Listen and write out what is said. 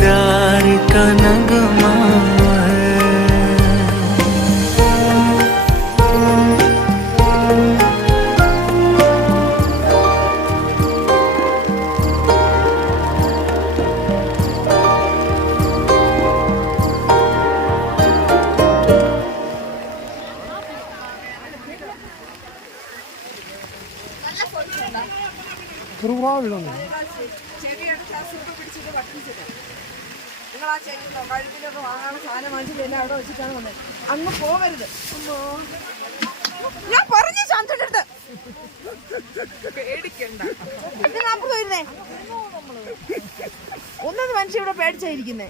प्यार का नगमा है। നിങ്ങൾ ആ ചെടിയിലോ കഴുത്തിലൊക്കെ വാങ്ങാൻ സാധനം വാങ്ങിച്ചിട്ട് എന്നെ അവിടെ വെച്ചിട്ടാണ് വന്നത്. അങ്ങ് പോകരുത്. ഞാൻ പറഞ്ഞു ശാന്തന്റെ അടുത്ത് പേടിക്കണ്ട. ഇതിനകത്ത് വരുന്നേ ഒന്നത് മനുഷ്യ ഇവിടെ പേടിച്ചായിരിക്കുന്നേ.